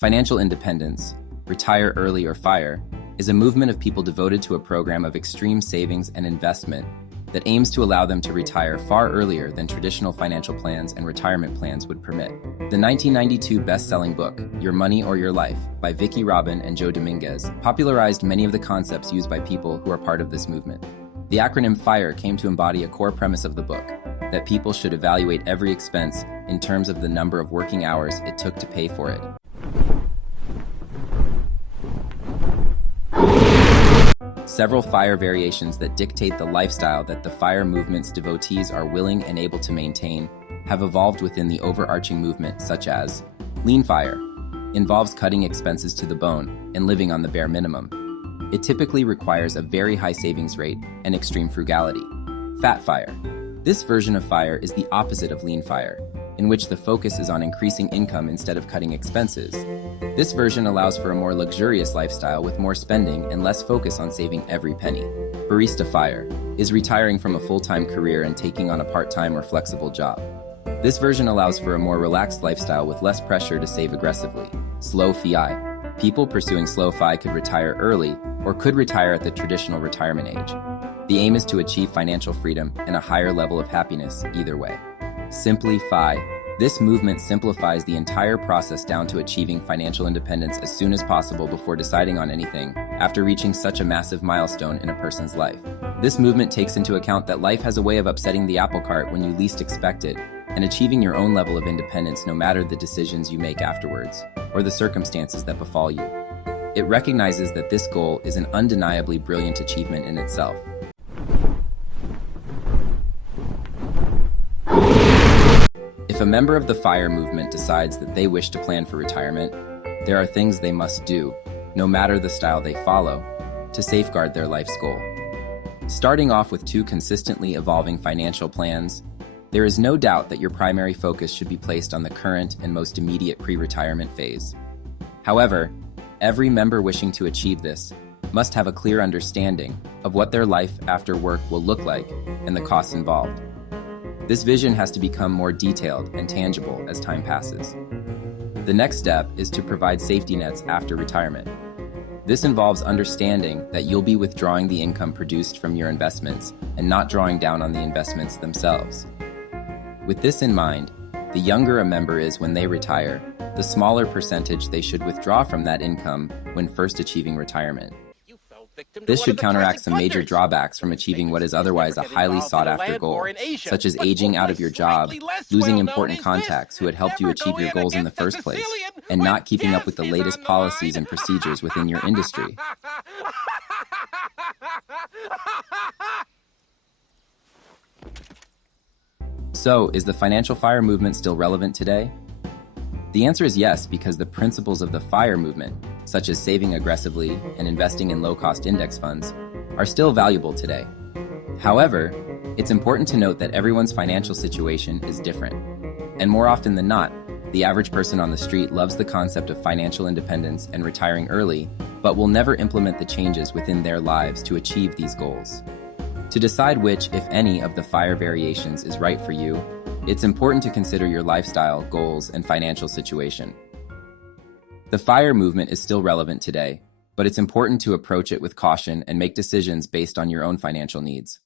Financial independence, retire early or FIRE, is a movement of people devoted to a program of extreme savings and investment that aims to allow them to retire far earlier than traditional financial plans and retirement plans would permit. The 1992 best-selling book, Your Money or Your Life, by Vicki Robin and 𝐥𝐢𝐤𝐤, popularized many of the concepts used by people who are part of this movement. The acronym FIRE came to embody a core premise of the book, that people should evaluate every expense in terms of the number of working hours it took to pay for it. Several FIRE variations that dictate the lifestyle that the FIRE movement's devotees are willing and able to maintain have evolved within the overarching movement, such as Lean FIRE, involves cutting expenses to the bone and living on the bare minimum. It typically requires a very high savings rate and extreme frugality. Fat FIRE. This version of FIRE is the opposite of Lean FIRE, in which the focus is on increasing income instead of cutting expenses. This version allows for a more luxurious lifestyle with more spending and less focus on saving every penny. Barista FIRE is retiring from a full-time career and taking on a part-time or flexible job. This version allows for a more relaxed lifestyle with less pressure to save aggressively. Slow FI. People pursuing slow FI could retire early or could retire at the traditional retirement age. The aim is to achieve financial freedom and a higher level of happiness either way. Simply FI. This movement simplifies the entire process down to achieving financial independence as soon as possible before deciding on anything after reaching such a massive milestone in a person's life. This movement takes into account that life has a way of upsetting the apple cart when you least expect it, and achieving your own level of independence no matter the decisions you make afterwards, or the circumstances that befall you. It recognizes that this goal is an undeniably brilliant achievement in itself. If a member of the FIRE movement decides that they wish to plan for retirement, there are things they must do, no matter the style they follow, to safeguard their life's goal. Starting off with 2 consistently evolving financial plans, there is no doubt that your primary focus should be placed on the current and most immediate pre-retirement phase. However, every member wishing to achieve this must have a clear understanding of what their life after work will look like and the costs involved. This vision has to become more detailed and tangible as time passes. The next step is to provide safety nets after retirement. This involves understanding that you'll be withdrawing the income produced from your investments and not drawing down on the investments themselves. With this in mind, the younger a member is when they retire, the smaller percentage they should withdraw from that income when first achieving retirement. This should counteract some major drawbacks from achieving what is otherwise a highly sought-after goal, such as aging out of your job, losing important contacts who had helped you achieve your goals in the first place, and not keeping up with the latest policies and procedures within your industry. So, is the financial FIRE movement still relevant today? The answer is yes, because the principles of the FIRE movement, such as saving aggressively and investing in low-cost index funds, are still valuable today. However, it's important to note that everyone's financial situation is different. And more often than not, the average person on the street loves the concept of financial independence and retiring early, but will never implement the changes within their lives to achieve these goals. To decide which, if any, of the FIRE variations is right for you, it's important to consider your lifestyle, goals, and financial situation. The FIRE movement is still relevant today, but it's important to approach it with caution and make decisions based on your own financial needs.